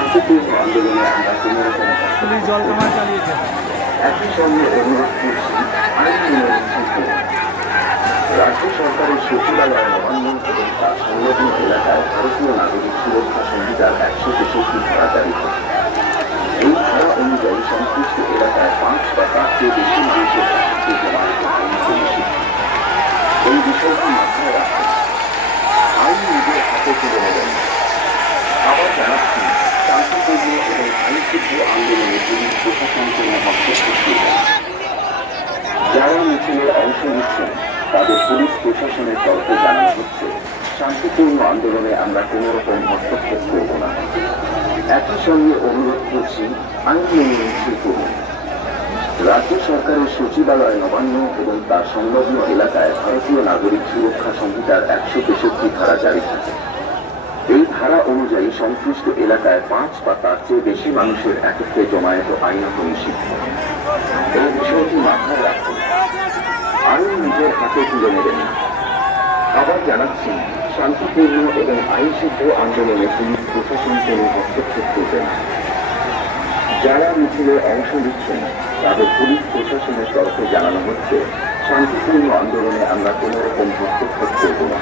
শান্তিপূর্ণ আন্দোলনে আমরা কোনো রকম পুলিশ জল কামান চালিয়েছে। একই সঙ্গে অনুরোধ করছি আইন মেনে মিছিল করুন। রাজ্য সরকারের সচিবালয় নবান্ন এবং তার সংলগ্ন এলাকায় ভারতীয় নাগরিক সুরক্ষা সংহিতার 163 ধারা জারি হয়েছে। এই ধারা অনুযায়ী সংশ্লিষ্ট এলাকায় 5 বা তার চেয়ে বেশি মানুষের একত্রে জমায়েত আইনকে নিষিদ্ধ। এই বিষয়টি মাথায় রাখুন, আইন নিজের হাতে তুলে নেবেন না। আবার জানাচ্ছি, শান্তিপূর্ণ এবং আইনসিদ্ধ আন্দোলনে পুলিশ প্রশাসন কোনো হস্তক্ষেপ করবে না। যারা মিছিলে অংশ নিচ্ছেন তাদের পুলিশ প্রশাসনের তরফে জানানো হচ্ছে, শান্তিপূর্ণ আন্দোলনে আমরা কোনো রকম হস্তক্ষেপ করব না। একই সঙ্গে অনুরোধ করছি আইন মেনে মিছিল করুন। রাজ্য সরকারের সচিবালয় নবান্ন এবং তার সংলগ্ন এলাকায় ভারতীয় নাগরিক সুরক্ষা সংহিতার 163 ধারা জারি থাকে। এই ধারা অনুযায়ী সংশ্লিষ্ট এলাকায় 5 বা তার চেয়ে বেশি মানুষের একত্রে জমায়েত আইনত নিষিদ্ধ। এই বিষয়টি মাথায় রাখুন, আইন নিজের হাতে তুলে নেবেন না। আবার জানাচ্ছি, শান্তিপূর্ণ এবং আইনসিদ্ধ আন্দোলনে পুলিশ প্রশাসন কোনো হস্তক্ষেপ করবে না। যারা মিছিলে অংশ নিচ্ছেন তাদের পুলিশ প্রশাসনের তরফে জানানো হচ্ছে, শান্তিপূর্ণ আন্দোলনে আমরা কোনো রকম হস্তক্ষেপ করব না।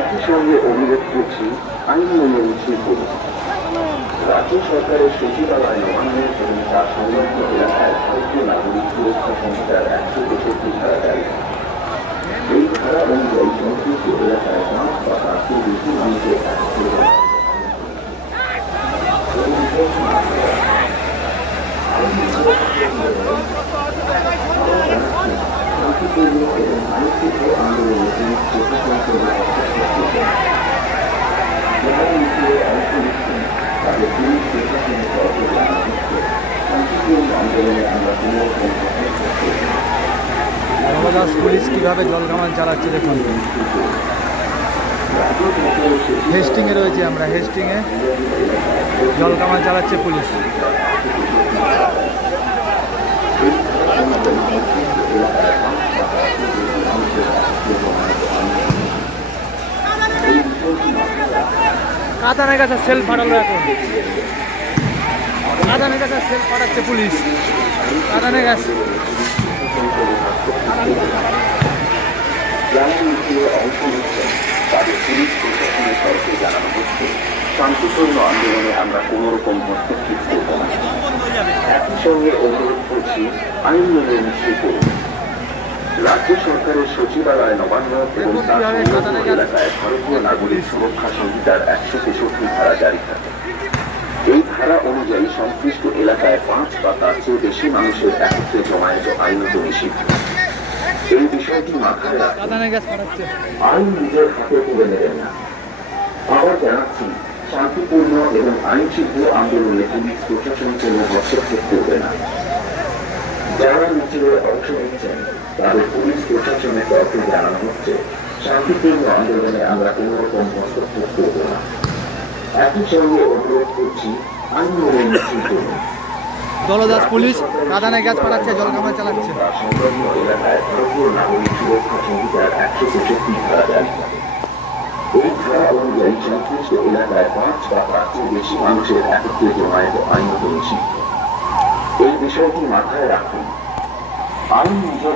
একই সঙ্গে অনুরোধ করছি আইন মেনে মিছিল করুন। রাজ্য সরকারের সচিবালয় নবান্ন এবং তার সংলগ্ন এলাকায় ভারতীয় নাগরিক সুরক্ষা সংহিতার 163 ধারা জারি। এই ধারা অনুযায়ী সংশ্লিষ্ট এলাকায় 5 বা তার চেয়ে বেশি মানুষের একত্রে শান্তিপূর্ণ এবং আইনসিদ্ধ আন্দোলনে পুলিশ প্রশাসন কোনো হস্তক্ষেপ করবে না। যারা মিছিলে অংশ নিচ্ছেন তাদের পুলিশ প্রশাসনের তরফে জানানো হচ্ছে, শান্তিপূর্ণ আন্দোলনে আমরা কোনো রকম হস্তক্ষেপ করব না। নবদাস পুলিশ কিভাবে জল কামান চালাচ্ছে দেখুন। হেস্টিংয়ে রয়েছে আমরা, হেস্টিংয়ে জল কামান চালাচ্ছে পুলিশ। কাঁদানের কাছে সেল ফাটালো এখন, কাঁদানের কাছে সেল ফাটাচ্ছে পুলিশ। কাঁদানের কাছে যারা মিছিলে অংশ নিচ্ছেন তাদের পুলিশ প্রশাসনের তরফে জানানো হচ্ছে, শান্তিপূর্ণ আন্দোলনে আমরা কোনো রকম হস্তক্ষেপ করব না। একই সঙ্গে অনুরোধ করছি আইন মেনে মিছিল করুন। রাজ্য সরকারের সচিবালয় নবান্ন এবং তার সংলগ্ন এলাকায় ভারতীয় নাগরিক সুরক্ষা সংহিতার 163 ধারা জারি থাকে। এই ধারা অনুযায়ী সংশ্লিষ্ট এলাকায় 5 বা তার চেয়ে বেশি মানুষের একত্রে জমায়েত আইনত নিষিদ্ধ। এই বিষয়টি মাথায় রাখুন, আইন নিজের হাতে তুলে নেবেন না। আবার জানাচ্ছি, শান্তিপূর্ণ এবং আইনসিদ্ধ আন্দোলনে পুলিশ প্রশাসন কোনো হস্তক্ষেপ করবে না। যারা মিছিলে অংশ নিচ্ছেন তাদের পুলিশ প্রশাসনের তরফে জানানো হচ্ছে, শান্তিপূর্ণ আন্দোলনে আমরা কোনো রকম হস্তক্ষেপ করব না। একই সঙ্গে অনুরোধ করছি আইন মেনে মিছিল করুন। দলদাস পুলিশ কাঁদানে গ্যাস পাঠাচ্ছে, জল কামান চালাচ্ছে। সংলগ্ন এলাকায় ভারতীয় নাগরিক সুরক্ষা সংহিতার 163 ধারা জারি থাকে। এই ধারা অনুযায়ী সংশ্লিষ্ট এলাকায় 5 বা তার চেয়ে বেশি মানুষের একত্রে জমায়েত আইনত নিষিদ্ধ। এই বিষয়টি মাথায় রাখুন, আইন নিজের